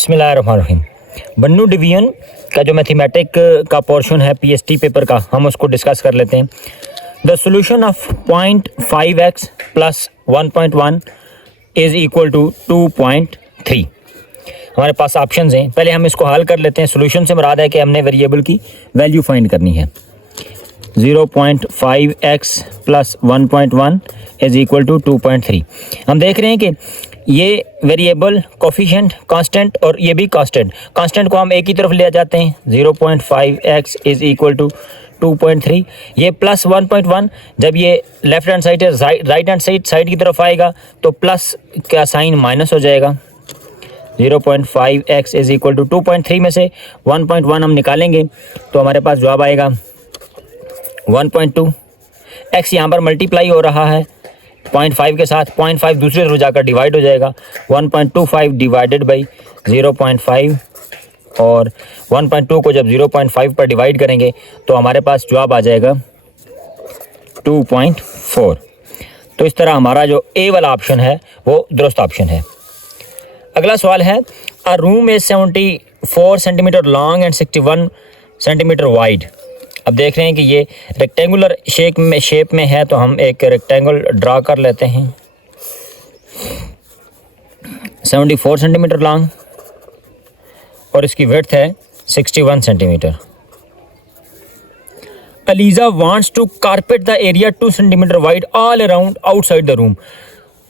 बिस्मिल्लाहिर्रहमानिर्रहीम। बन्नू डिवीजन का जो मैथमेटिक का पोर्शन है पीएसटी पेपर का, हम उसको डिस्कस कर लेते हैं। The solution of 0.5x plus 1.1 is equal to 2.3। हमारे पास ऑप्शंस हैं, पहले हम इसको हल कर लेते हैं। सोल्यूशन से मुराद है कि हमने वेरिएबल की वैल्यू फाइंड करनी है। 0.5x plus 1.1 is equal to 2.3। हम देख रहे हैं कि ये वेरिएबल कोफिशिएंट कांस्टेंट और ये भी कांस्टेंट को हम एक ही तरफ ले जाते हैं। 0.5x is equal to 2.3। ये प्लस 1.1 जब ये लेफ्ट हैंड साइड है राइट हैंड साइड की तरफ आएगा तो प्लस का साइन माइनस हो जाएगा। 0.5x इज़ इक्वल टू 2.3 में से 1.1 हम निकालेंगे तो हमारे पास जवाब आएगा 1.2। x यहाँ पर मल्टीप्लाई हो रहा है 0.5 के साथ, 0.5 दूसरी तरफ जाकर डिवाइड हो जाएगा। 1.25 डिवाइडेड बाई 0.5 और 1.2 को जब 0.5 पर डिवाइड करेंगे तो हमारे पास जवाब आ जाएगा 2.4। तो इस तरह हमारा जो ए वाला ऑप्शन है वो दुरुस्त ऑप्शन है। अगला सवाल है, अ room is 74 centimetre long and 61 centimetre wide. अब देख रहे हैं कि ये रेक्टेंगुलर शेप में है, तो हम एक रेक्टेंगल ड्रा कर लेते हैं। 74 सेंटीमीटर लॉन्ग और इसकी विड्थ है 61 centimetre. Aliza wants to carpet the area 2 centimetre wide all around outside the room.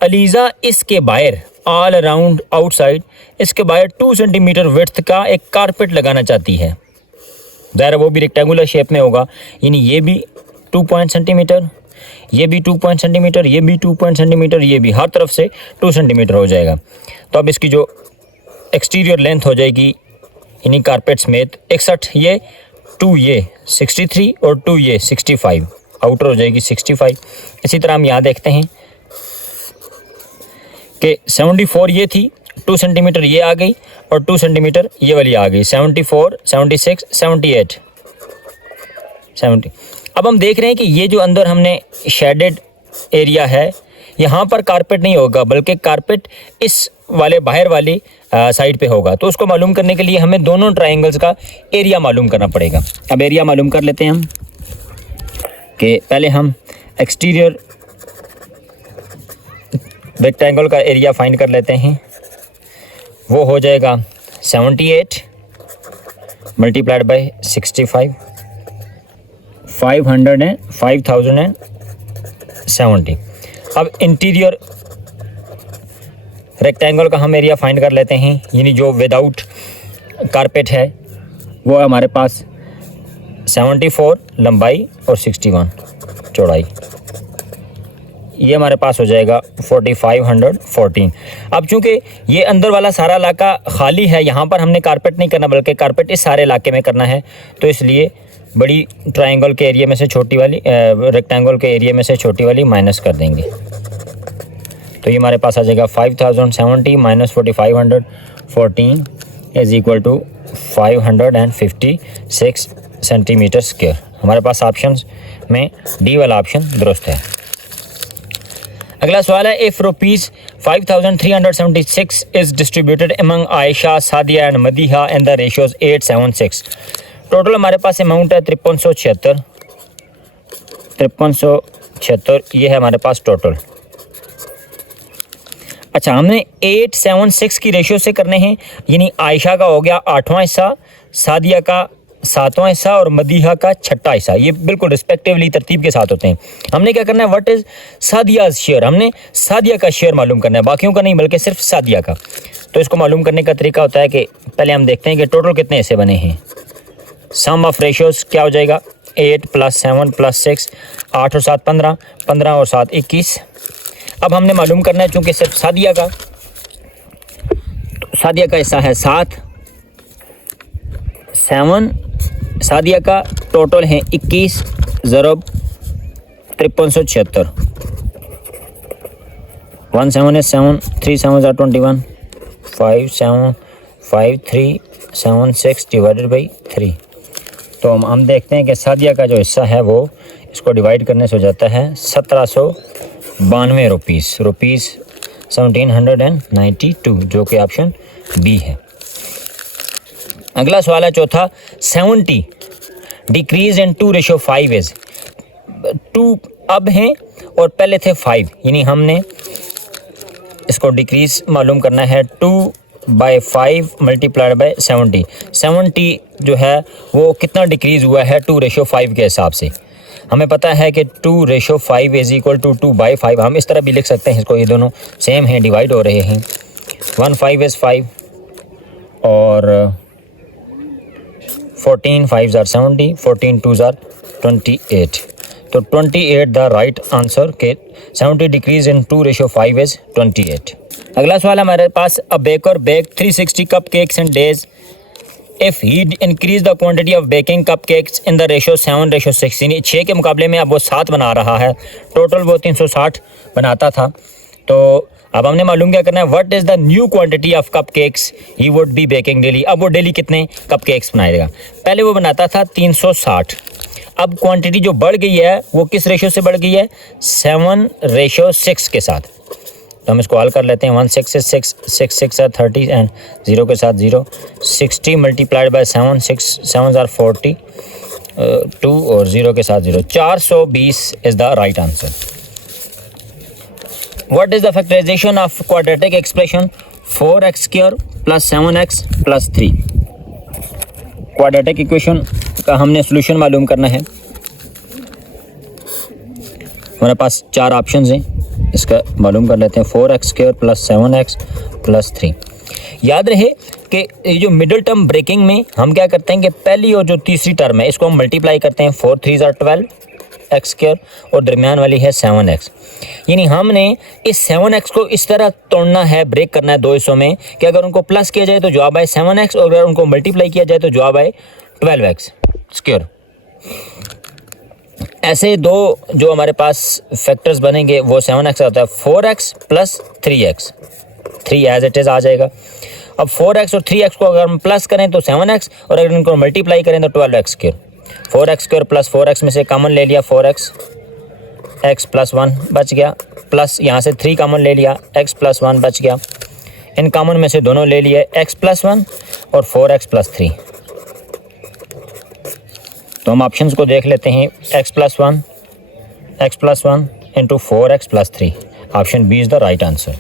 Aliza इसके बाहर ऑल अराउंड आउटसाइड इसके बाहर 2 सेंटीमीटर विड्थ का एक कारपेट लगाना चाहती है। ज़ाहिर वो भी रेक्टेंगुलर शेप में होगा, यानी ये भी 2 सेंटीमीटर, ये भी 2 सेंटीमीटर, ये भी 2 सेंटीमीटर, ये भी हर तरफ से 2 सेंटीमीटर हो जाएगा। तो अब इसकी जो एक्सटीरियर लेंथ हो जाएगी यानी कारपेट समेत 61, ये 2 ये 63 और 2 ये 65, आउटर हो जाएगी 65। इसी तरह हम यहाँ देखते हैं कि 74 ये थी, 2 सेंटीमीटर ये आ गई और 2 सेंटीमीटर ये वाली आ गई। 74, 76, 78, 70। अब हम देख रहे हैं कि ये जो अंदर हमने शेडेड एरिया है यहाँ पर कारपेट नहीं होगा, बल्कि कारपेट इस वाले बाहर वाली साइड पे होगा। तो उसको मालूम करने के लिए हमें दोनों ट्रायंगल्स का एरिया मालूम करना पड़ेगा। अब एरिया मालूम कर लेते हैं हम कि पहले हम एक्सटीरियर रेक्टेंगल का एरिया फाइंड कर लेते हैं। वो हो जाएगा 78 मल्टीप्लाइड बाई 65, 5070। अब इंटीरियर रेक्टेंगल का हम एरिया फाइंड कर लेते हैं, यानी जो विदाउट कारपेट है वो है हमारे पास 74 लंबाई और 61 चौड़ाई, ये हमारे पास हो जाएगा 4514। अब चूंकि ये अंदर वाला सारा इलाका खाली है, यहाँ पर हमने कारपेट नहीं करना बल्कि कारपेट इस सारे इलाके में करना है, तो इसलिए बड़ी ट्रायंगल के एरिया में से छोटी वाली रेक्टेंगल के एरिया में से छोटी वाली माइनस कर देंगे। तो ये हमारे पास आ जाएगा 5070 minus 4514 is equal to 556 centimetre square. हमारे पास ऑप्शंस में डी वाला ऑप्शन दुरुस्त है। अगला सवाल है, if ₹5376 is distributed among Ayesha, Sadia and Madiha and the ratios 876। Total हमारे पास अमाउंट है 5376, ये है हमारे पास टोटल। अच्छा, हमने 876 की रेशियो से करने हैं, यानी आयशा का हो गया 8वां हिस्सा, सादिया का 7वां हिस्सा और मदीहा का 6ठा हिस्सा। ये बिल्कुल रिस्पेक्टिवली तरतीब के साथ होते हैं। हमने क्या करना है, व्हाट इज़ सादियाज शेयर, हमने सादिया का शेयर मालूम करना है, बाकियों का नहीं बल्कि सिर्फ सादिया का। तो इसको मालूम करने का तरीका होता है कि पहले हम देखते हैं कि टोटल कितने हिस्से बने हैं। सम ऑफ रेशियोज क्या हो जाएगा, 8 + 7 + 6, 8 और 7 15, 15 और 7 21। अब हमने मालूम करना है चूँकि सिर्फ सादिया का हिस्सा है 7 सादिया का टोटल है 21 ज़रब 5376। 1 7 is 7, 3 7 are 21, 5 7 5 3 7 6 डिवाइडेड बाई 3। तो हम देखते हैं कि सादिया का जो हिस्सा है वो इसको डिवाइड करने से हो जाता है 1792 रुपीज़ 1792, जो कि ऑप्शन बी है। अगला सवाल है चौथा, 70 डिक्रीज इन 2:5 इज, 2 अब हैं और पहले थे 5, यानी हमने इसको डिक्रीज मालूम करना है। 2/5 मल्टीप्लाइड बाय 70, 70 जो है वो कितना डिक्रीज़ हुआ है 2:5 के हिसाब से। हमें पता है कि 2:5 इज़ इक्वल टू 2/5। हम इस तरह भी लिख सकते हैं इसको, ये दोनों सेम हैं, डिवाइड हो रहे हैं। 1 5 इज़ 5 और 14 5 आर 70, 14 2 आर 28। तो 28 द राइट आंसर के 70 डिक्रीज इन 2:5 इज 28। अगला सवाल हमारे पास, a baker bake 360 cupcakes in days if he increase the quantity of baking cupcakes in the ratio 7:6, यानी 6 के मुकाबले में अब वो 7 बना रहा है। टोटल वो 360 बनाता था। तो अब हमने मालूम क्या करना है, what is the new quantity of cup cakes he would be baking daily. अब वो डेली कितने कप केक्स बनाएगा। पहले वो बनाता था 360, अब क्वांटिटी जो बढ़ गई है वो किस रेशो से बढ़ गई है, 7:6 के साथ। तो हम इसको हल कर लेते हैं। 1 6 is 6, 6 6 are 30 एंड 0 के साथ 0, 60 मल्टीप्लाइड बाय 7, 6 7 are 40, 2 और 0 के साथ 0, 420 is the right answer. What is the factorisation of quadratic expression 4x² + 7x + 3। Quadratic equation का हमने सोल्यूशन मालूम करना है। हमारे पास 4 ऑप्शंस हैं, इसका मालूम कर लेते हैं। 4x² + 7x + 3। याद रहे कि ये जो मिडिल टर्म ब्रेकिंग में हम क्या करते हैं कि पहली और जो तीसरी टर्म है इसको हम मल्टीप्लाई करते हैं। 4 3 are 12 x² और दरमियान वाली है 7x। यानी हमने इस 7x को इस तरह तोड़ना है, ब्रेक करना है दो हिस्सों में कि अगर उनको प्लस किया जाए तो जवाब आए 7x और अगर उनको मल्टीप्लाई किया जाए तो जवाब आए 12x²। ऐसे दो जो हमारे पास फैक्टर्स बनेंगे वो 7x होता है, 4x + 3x, 3 as it is आ जाएगा। अब 4x और 3x को अगर हम प्लस करें तो 7x और अगर इनको मल्टीप्लाई करें तो 12x²। 4x² + 4x में से कॉमन ले लिया 4x, x + 1 बच गया, प्लस यहाँ से 3 कॉमन ले लिया, x + 1 बच गया। इन कॉमन में से दोनों ले लिए, x + 1 और 4x + 3। तो हम ऑप्शंस को देख लेते हैं। x + 1 × 4x + 3, option B is the right answer.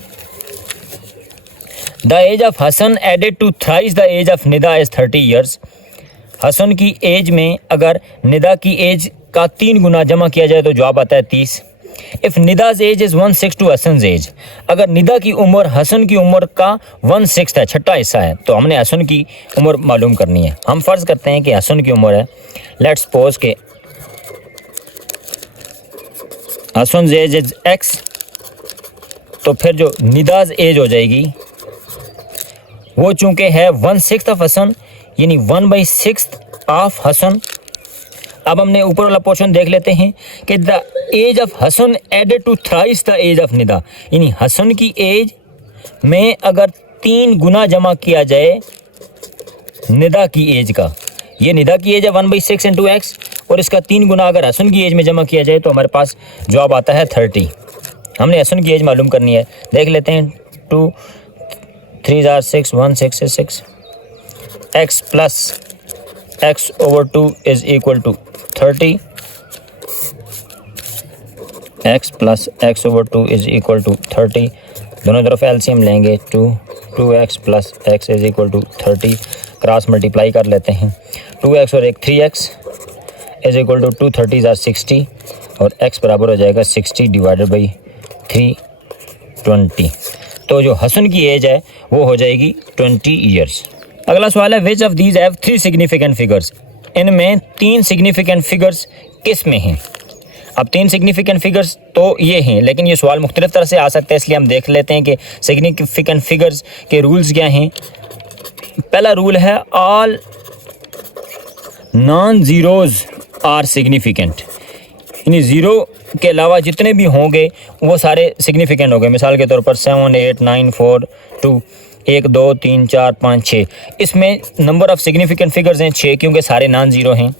The age of Hasan added to thrice the age of Nida is 30 years. Hasan की एज में अगर निदा की एज का 3 गुना जमा किया जाए तो जवाब आता है 30। If Nida's age is 1/6 to Hassan's age, अगर निदा की उम्र हसन की उम्र का 1/6 है, छठा हिस्सा है, तो हमने हसन की उम्र मालूम करनी है। हम फ़र्ज़ करते हैं कि हसन की उम्र है, लेट्स सपोज के हसन्स एज इज़ x, तो फिर जो निदाज एज हो जाएगी वो चूँकि है 1/6 ऑफ हसन, यानी 1/6 ऑफ हसन। अब हमने ऊपर वाला पोर्शन देख लेते हैं कि the age of Hasan added to thrice the age of Nida, यानी हसन की एज में अगर 3 गुना जमा किया जाए निदा की एज का, ये निदा की एज है 1/6 × x और इसका 3 गुना अगर हसन की एज में जमा किया जाए तो हमारे पास जवाब आता है 30। हमने हसन की एज मालूम करनी है, देख लेते हैं। 2 3 are 6, 1 6 is 6, x + x/2 is equal to 30, x + x/2 is equal to 30। दोनों तरफ एलसीएम लेंगे, 2x + x is equal to 30, cross multiply कर लेते हैं। 2x और एक 3x is equal to 2 30s are 60 और x बराबर हो जाएगा 60 / 320। तो जो हसन की एज है वो हो जाएगी 20 ईयर्स। अगला सवाल है, which of these have 3 significant figures. इनमें 3 सिग्निफिकेंट फिगर्स किस में हैं। अब 3 सिग्निफिकेंट फिगर्स तो ये हैं, लेकिन ये सवाल मुख्तलिफ तरह से आ सकता है, इसलिए हम देख लेते हैं कि सिग्निफिकेंट फिगर्स के रूल्स क्या हैं। पहला रूल है, all non zeros are significant, यानी ज़ीरो के अलावा जितने भी होंगे वो सारे सिग्निफिकेंट होंगे। मिसाल के तौर पर 7 8 9 4 2, 1 2 3 4 5 6, इसमें नंबर ऑफ़ सिग्निफिकेंट फिगर्स हैं 6, क्योंकि सारे नॉन ज़ीरो हैं।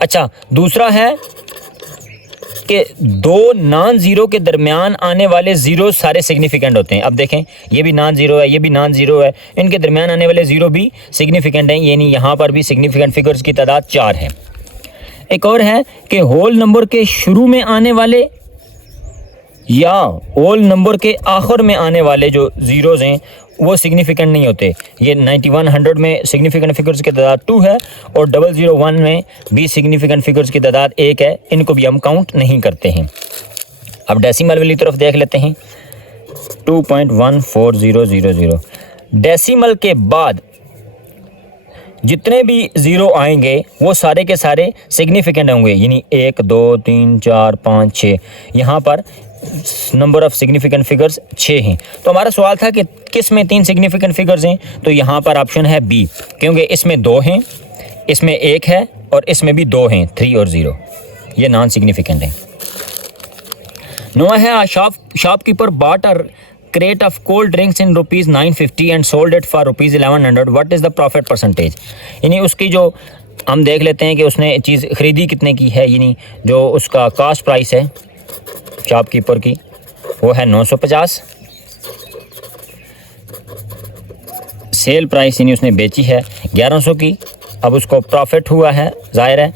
अच्छा, दूसरा है कि दो नॉन ज़ीरो के दरमियान आने वाले ज़ीरो सारे सिग्निफिकेंट होते हैं। अब देखें, ये भी नॉन ज़ीरो है, ये भी नॉन ज़ीरो है, इनके दरमियान आने वाले ज़ीरो भी सिग्निफिकेंट हैं, यानी यहाँ पर भी सिग्निफिकेंट फिगर्स की तादाद 4 है। एक और है कि होल नंबर के शुरू में आने वाले या होल नंबर के आखिर में आने वाले जो ज़ीरोज़ हैं वो सिग्निफिकेंट नहीं होते। ये 9100 में सिग्निफिकेंट फिगर्स की तादाद 2 है और 001 में भी सिग्निफिकेंट फिगर्स की तादाद 1 है, इनको भी हम काउंट नहीं करते हैं। अब डेसिमल वाली तरफ देख लेते हैं। 2.14000 डेसिमल के बाद जितने भी ज़ीरो आएंगे वो सारे के सारे सिग्निफिकेंट होंगे, यानी 1 2 3 4 5 6, यहाँ पर नंबर ऑफ सिग्निफिकेंट फिगर्स 6 हैं। तो हमारा सवाल था कि किस में 3 सिग्निफिकेंट फिगर्स हैं, तो यहाँ पर ऑप्शन है बी, क्योंकि इसमें 2 हैं, इसमें 1 है और इसमें भी 2 हैं, 3 और 0, ये नॉन सिग्निफिकेंट है। नोआ है shopkeeper bought a crate of cold drinks in rupees 950 and sold it for rupees 1100, what is the profit percentage? यानी उसकी जो हम देख लेते हैं कि उसने चीज़ ख़रीदी कितने की है, यानी जो उसका कास्ट प्राइस है शॉपकीपर की वो है 950, सेल प्राइस यानी उसने बेची है 1100 की, अब उसको प्रॉफिट हुआ है, ज़ाहिर है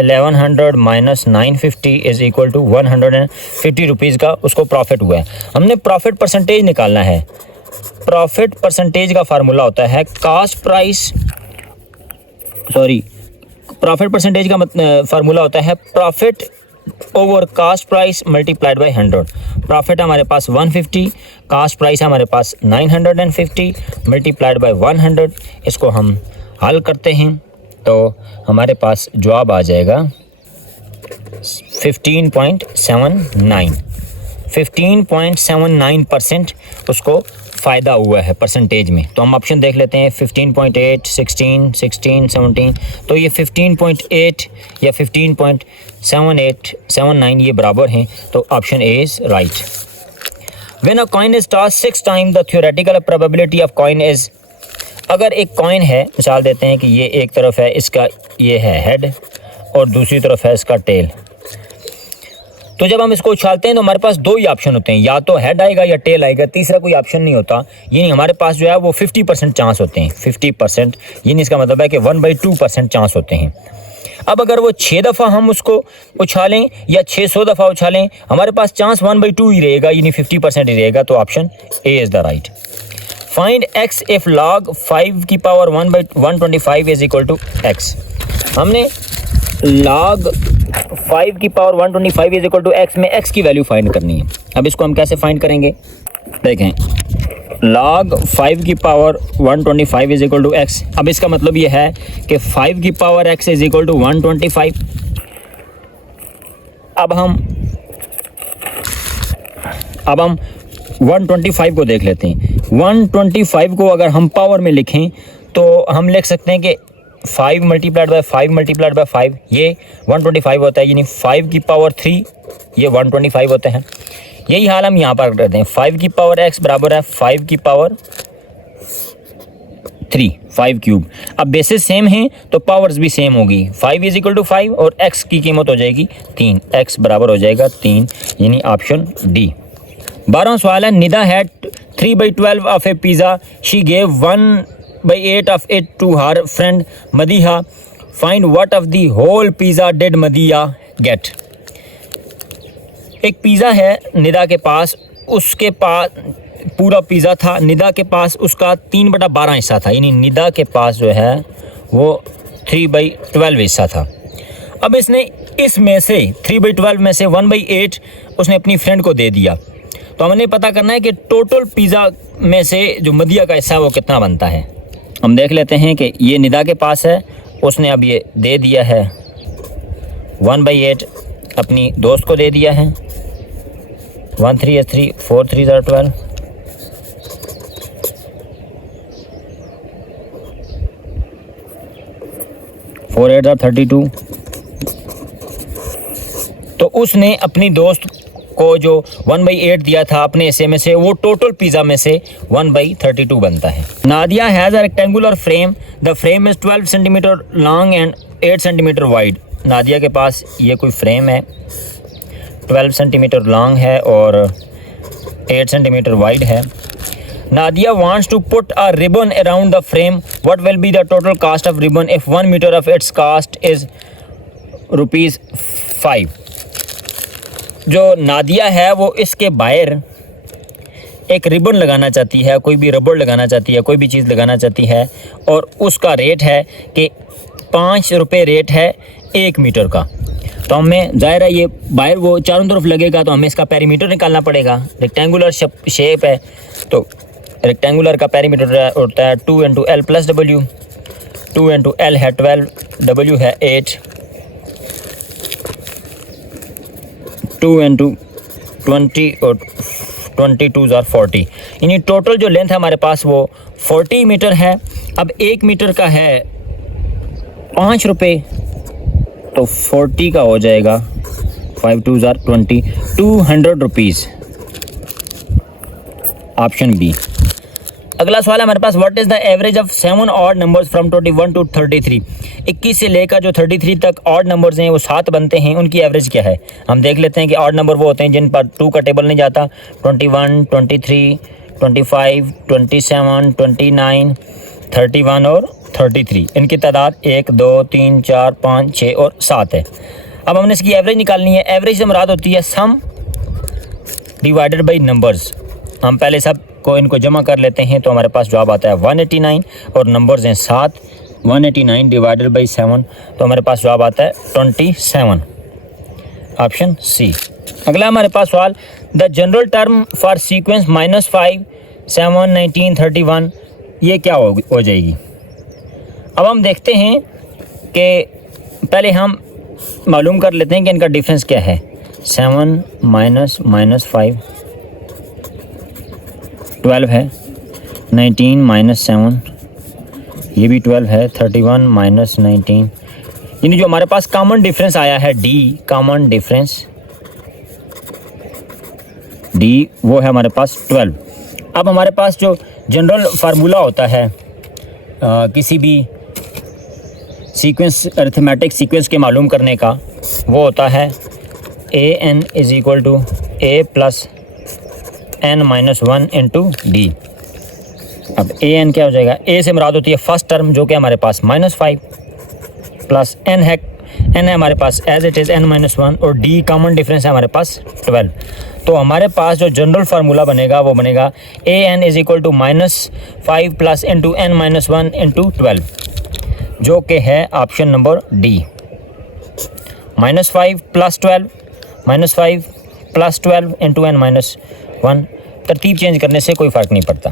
1100 minus 950 is equal to 150 rupees का उसको प्रॉफिट हुआ है। हमने प्रॉफिट परसेंटेज निकालना है। प्रॉफिट परसेंटेज का फार्मूला होता है प्रॉफिट परसेंटेज का फार्मूला होता है profit over cost price multiplied by 100। Profit हमारे पास 150, कास्ट प्राइस हमारे पास 950 मल्टीप्लाइड बाय 100। इसको हम हल करते हैं तो हमारे पास जवाब आ जाएगा 15.79% उसको फ़ायदा हुआ है परसेंटेज में। तो हम ऑप्शन देख लेते हैं 15.8, 16, 17, तो ये 15.8 या 15.79 ये बराबर हैं, तो option A is right. When a coin is tossed 6 time the theoretical probability of coin is, अगर एक कॉइन है, मिसाल देते हैं कि ये एक तरफ है, इसका ये है हेड और दूसरी तरफ है इसका टेल, तो जब हम इसको उछालते हैं तो हमारे पास 2 ही ऑप्शन होते हैं, या तो हेड आएगा या टेल आएगा, तीसरा कोई ऑप्शन नहीं होता। यानी हमारे पास जो है वो 50% चांस होते हैं, 50%, यानी इसका मतलब है कि 1/2% चांस होते हैं। अब अगर वो 6 दफ़ा हम उसको उछालें या 600 दफ़ा उछालें, हमारे पास चांस 1/2 ही रहेगा, यानी 50% ही रहेगा, तो option A is the right. Find x if log 5 की power 1/125 is equal to x। हमने log 5 की power 125 is equal to x में x की वैल्यू फाइंड करनी है। अब इसको हम कैसे फाइंड करेंगे, देखें, log 5 की power 125 is equal to x। अब इसका मतलब ये है कि 5 की power x is equal to 125। अब हम 125 को देख लेते हैं। 125 को अगर हम पावर में लिखें तो हम लिख सकते हैं कि 5 मल्टीप्लाइड बाय 5 मल्टीप्लाइड बाय 5 ये 125 होता है, यानी 5 की पावर 3 ये 125 होता है। यही हाल हम यहाँ पर करते हैं। 5 की पावर x बराबर है 5 की पावर 3, 5 क्यूब। अब बेसिस सेम हैं तो पावर्स भी सेम होगी। 5 इज इक्वल टू 5 और x की कीमत हो जाएगी 3, x बराबर हो जाएगा 3, यानी ऑप्शन डी। 12वां सवाल है, Nida had 3/12 of a pizza, she gave 1/8 of it to her friend Madiha, find what of the whole pizza did Madiha get. एक पिज़्ज़ा है निदा के पास, उसके पास पूरा पिज़्ज़ा था, निदा के पास उसका 3/12 हिस्सा था, यानी निदा के पास जो है वो 3/12 हिस्सा था। अब इसने इसमें से 3/12 में से 1/8 उसने अपनी फ्रेंड को दे दिया। तो हमने पता करना है कि टोटल पिज़्ज़ा में से जो मदिया का हिस्सा है वो कितना बनता है। हम देख लेते हैं कि ये निदा के पास है, उसने अब ये दे दिया है 1/8 अपनी दोस्त को दे दिया है। 1 3 is 3, 4 3 are 12, 4 8 are 32। तो उसने अपनी दोस्त को जो 1/8 दिया था अपने हिस्से में से, वो टोटल पिज़्ज़ा में से 1/32 बनता है। Nadia has a rectangular frame, the frame is 12 centimetre long and 8 centimetre wide. Nadia के पास ये कोई फ्रेम है 12 सेंटीमीटर लॉन्ग है और 8 सेंटीमीटर वाइड है। Nadia wants to put a ribbon around the frame. What will be the total cost of ribbon if 1 meter of its cost is ₹5? जो नादिया है वो इसके बाहर एक रिबन लगाना चाहती है, कोई भी रबड़ लगाना चाहती है, कोई भी चीज़ लगाना चाहती है और उसका रेट है कि ₹5 रेट है 1 मीटर का। तो हमें ज़ाहिर है ये बाहर वो चारों तरफ लगेगा तो हमें इसका पेरीमीटर निकालना पड़ेगा। रेक्टेंगुलर शेप है तो रेक्टेंगुलर का पेरीमीटर होता है 2 × L + W। 2 × L है 12, W है 8, 2 × 20 और 22 = 40। यानी टोटल जो लेंथ है हमारे पास वो 40 मीटर है। अब 1 मीटर का है ₹5 तो 40 का हो जाएगा 5 × 2 = 20, ₹200। Option B. अगला सवाल है हमारे पास, what is the average of 7 odd numbers from 21 to 33? 21 से लेकर जो 33 तक ऑड नंबर्स हैं वो 7 बनते हैं, उनकी एवरेज क्या है? हम देख लेते हैं कि ऑड नंबर वो होते हैं जिन पर 2 का टेबल नहीं जाता। 21, 23, 25, 27, 29, 31 और 33। इनकी तादाद 1, 2, 3, 4, 5, 6 और 7 है। अब हमने इसकी एवरेज निकालनी है। एवरेज से मुराद होती है सम डिवाइडेड बाई नंबर्स। हम पहले सब को इनको जमा कर लेते हैं तो हमारे पास जवाब आता है 189 और नंबर्स हैं 7। 189 डिवाइडेड बाई 7 तो हमारे पास जवाब आता है 27। Option C. अगला हमारे पास सवाल, the general term for sequence -5, 7, 19, 31 ये क्या हो जाएगी? अब हम देखते हैं कि पहले हम मालूम कर लेते हैं कि इनका डिफरेंस क्या है। 7 - -5 12 है, 19 - 7 ये भी 12 है, 31 - 19। यानी जो हमारे पास कॉमन डिफरेंस आया है डी, कॉमन डिफरेंस डी वो है हमारे पास 12। अब हमारे पास जो जनरल फार्मूला होता है किसी भी सीक्वेंस, अरिथमेटिक सीक्वेंस के मालूम करने का, वो होता है an = a + n - 1 × d। अब an क्या हो जाएगा? a से मुराद होती है फर्स्ट टर्म जो कि हमारे पास -5 प्लस n है हमारे पास एज इट इज़ n - 1 और d कॉमन डिफरेंस है हमारे पास 12। तो हमारे पास जो जनरल फार्मूला बनेगा वो बनेगा an = -5 + n - 1 × 12 जो कि है ऑप्शन नंबर डी। -5 + 12 -5 + 12 × n - 1। तरतीब चेंज करने से कोई फ़र्क नहीं पड़ता।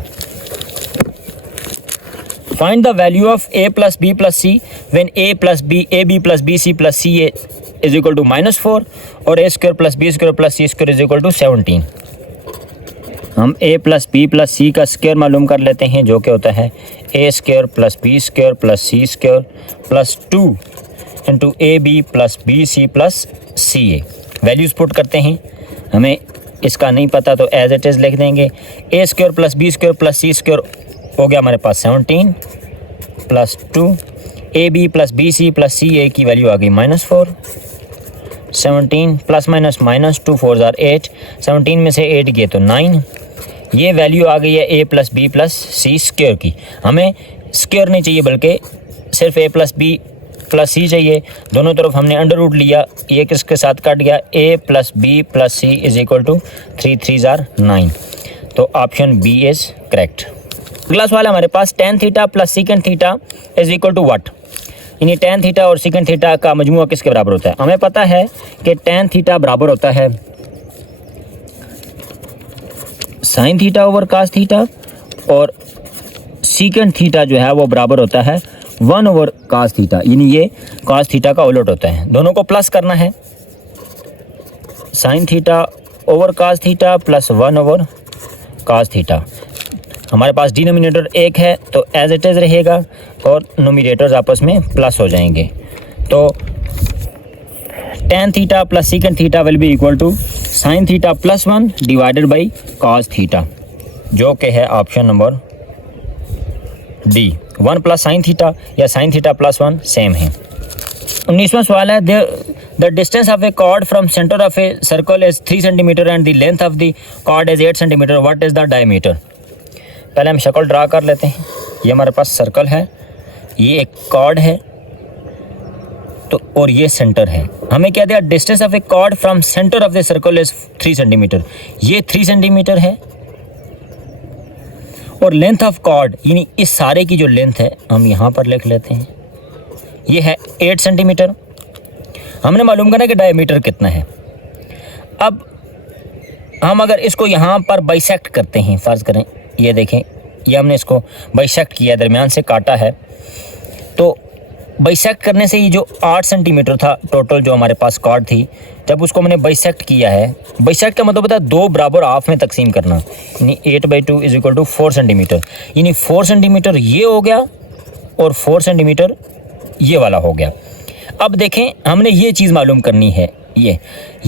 Find the value of a + b + c when a + b ab + bc + ca = -4 और a² + b² + c² = 17। हम a + b + c का स्क्वायर मालूम कर लेते हैं जो कि होता है a² + b² + c² + 2 × ab + bc + ca। Values put करते हैं, हमें इसका नहीं पता तो एज इट इज़ लिख देंगे। a² + b² + c² हो गया हमारे पास 17 + 2 ab + bc + ca की वैल्यू आ गई -4। 17 ± -2 4 = 8। 17 में से 8 गए तो 9। ये वैल्यू आ गई है a + b + c² की। हमें स्क्वायर नहीं चाहिए बल्कि सिर्फ a + b + c चाहिए। दोनों तरफ हमने अंडर रूट लिया, ये किसके साथ कट गया? a + b + c = 3 3 = 9। तो ऑप्शन बी इज़ करेक्ट। अगला सवाल हमारे पास, tan θ + secant θ = what? यानी tan θ और secant θ का मजमूआ किसके बराबर होता है? हमें पता है कि tan θ बराबर होता है sin θ / cos θ और secant θ जो है वो बराबर होता है 1 / cos θ। यानी ये cos θ का उलट होता है। दोनों को प्लस करना है, sin θ / cos θ + 1 / cos θ। हमारे पास डिनोमिनेटर 1 है तो एज इट इज़ रहेगा और नोमिनेटर्स आपस में प्लस हो जाएंगे। तो tan θ + secant θ will be equal to sin θ + 1 divided by cos θ जो कि है ऑप्शन नंबर डी। 1 + sin θ या sin θ + 1 सेम है। 19वां सवाल है, the distance of a chord from centre of a circle is 3 centimetre and the length of the chord is 8 centimetre, what is the diameter. पहले हम शक्ल ड्रा कर लेते हैं। ये हमारे पास सर्कल है, ये एक कॉर्ड है तो और ये सेंटर है। हमें क्या दिया, distance of a chord from centre of the circle is 3 centimetre, ये 3 सेंटीमीटर है। और लेंथ ऑफ कॉर्ड यानी इस सारे की जो लेंथ है हम यहाँ पर लिख लेते हैं, ये है 8 सेंटीमीटर। हमने मालूम करना है कि डायमीटर कितना है। अब हम अगर इसको यहाँ पर बाइसेक्ट करते हैं, फ़र्ज़ करें ये देखें, ये हमने इसको बाइसेक्ट किया, दरमियान से काटा है, तो बाइसेक्ट करने से ये जो 8 सेंटीमीटर था टोटल जो हमारे पास कॉर्ड थी, जब उसको हमने बाइसेक्ट किया है, बाइसेक्ट का मतलब होता है 2 बराबर हाफ में तकसीम करना, यानी 8/2 इज इक्वल टू 4 सेंटीमीटर, यानी 4 सेंटीमीटर ये हो गया और 4 सेंटीमीटर ये वाला हो गया। अब देखें हमने ये चीज़ मालूम करनी है, ये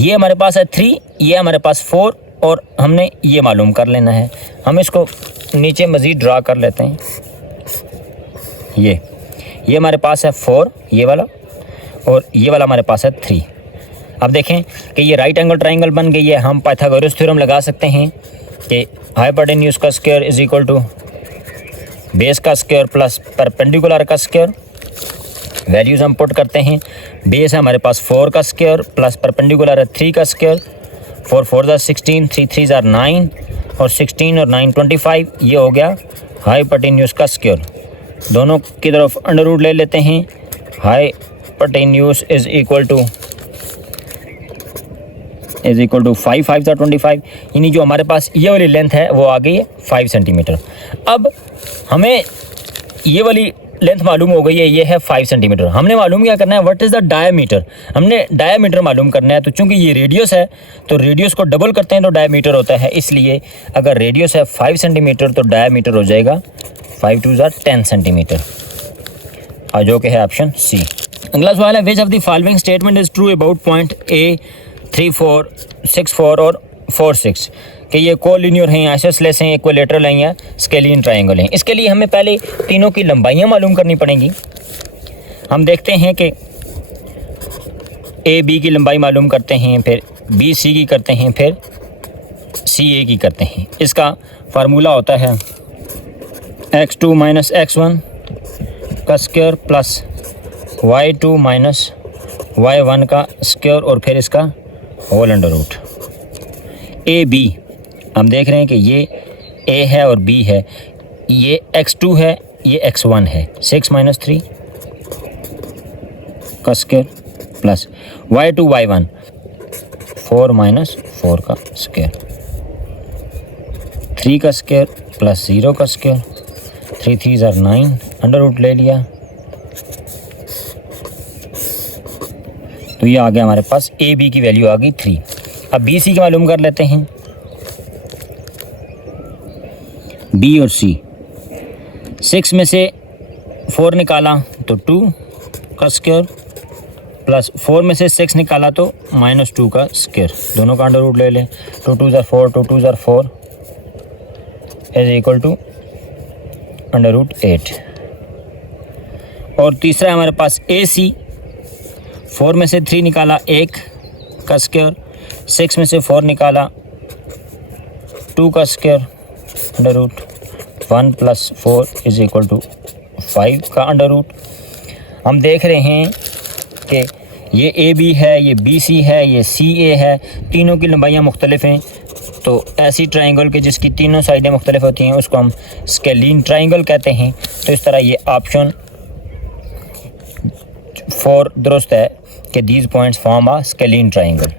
हमारे पास है 3, ये हमारे पास 4 और हमने ये मालूम कर लेना है। हम इसको नीचे मज़ीद ड्रा कर लेते हैं। ये हमारे पास है 4 ये वाला और ये वाला हमारे पास है 3। अब देखें कि ये राइट एंगल ट्राइंगल बन गई है। हम पाइथागोरस थ्योरम लगा सकते हैं कि हाइपोटेन्यूज का square is equal to base का स्क्वायर प्लस परपेंडिकुलर का स्क्वायर। वैल्यूज़ हम पुट करते हैं, बेस है हमारे पास 4 का स्क्वायर प्लस परपेंडिकुलर है 3 का स्क्वायर। 4 4 ज़ा 16, 3 3 ज़ा 9 और 16 और 9 25, ये हो गया हाइपोटेन्यूज का स्क्वायर। दोनों की तरफ अंडर रूट ले लेते हैं। हाइपोटेन्यूज इज इक्वल टू 5 5 ज़ा 25, यानी जो हमारे पास ये वाली लेंथ है वो आ गई है 5 सेंटीमीटर। अब हमें ये वाली लेंथ मालूम हो गई है, ये है 5 सेंटीमीटर। हमने मालूम क्या करना है, व्हाट इज़ द डायमीटर। हमने डायमीटर मालूम करना है, तो चूंकि ये रेडियस है तो रेडियस को डबल करते हैं तो डायमीटर होता है, इसलिए अगर रेडियस है 5 सेंटीमीटर तो डायमीटर हो जाएगा 5 2 ज़ा 10 सेंटीमीटर, और जो कि है ऑप्शन सी। अगला सवाल है, which of the following statement is true about point A 3 4 6 4 और 4 6 कि ये कोलिनियर हैं, आइसोसेलेस हैं, इक्विलेटरल हैं या स्केलियन ट्रायंगल हैं। इसके लिए हमें पहले तीनों की लंबाइयाँ मालूम करनी पड़ेंगी। हम देखते हैं कि ए बी की लंबाई मालूम करते हैं, फिर बी सी की करते हैं, फिर सी ए की करते हैं। इसका फार्मूला होता है x2 माइनस x1 का square plus y2 minus y1 का स्क्वायर और फिर इसका whole under root. A B हम देख रहे हैं कि ये ए है और बी है, ये x2 है, ये x1 है, 6 माइनस 3 का square plus y2 y1 4 minus 4 का स्क्वायर, 3 का स्क्वायर प्लस 0 का स्क्वायर, 3 3 ज़ा 9 अंडर रूट ले लिया, तो ये आ गया हमारे पास ए बी की वैल्यू आ गई 3। अब बी सी की मालूम कर लेते हैं। बी और सी, 6 में से 4 निकाला तो 2 का स्क्वायर प्लस 4 में से 6 निकाला तो -2 का स्क्वायर, दोनों का अंडर रूट ले लें। 2 2 ज़ा 4, 2 2 ज़ा 4 is equal to under root 8। और तीसरा हमारे पास ए सी, 4 में से 3 निकाला 1 का स्क्वायर, 6 में से 4 निकाला 2 का square, under root 1 plus 4 is equal to 5 का अंडर रूट। हम देख रहे हैं कि ये ए बी है, ये बी सी है, ये सी ए है, तीनों की लंबाइयाँ मुख्तलिफ हैं। तो ऐसी ट्राइंगल के जिसकी तीनों साइडें मुख्तलिफ होती हैं उसको हम स्केलिन ट्राइंगल कहते हैं। तो इस तरह ये ऑप्शन 4 दुरुस्त है कि these points form a scalene triangle.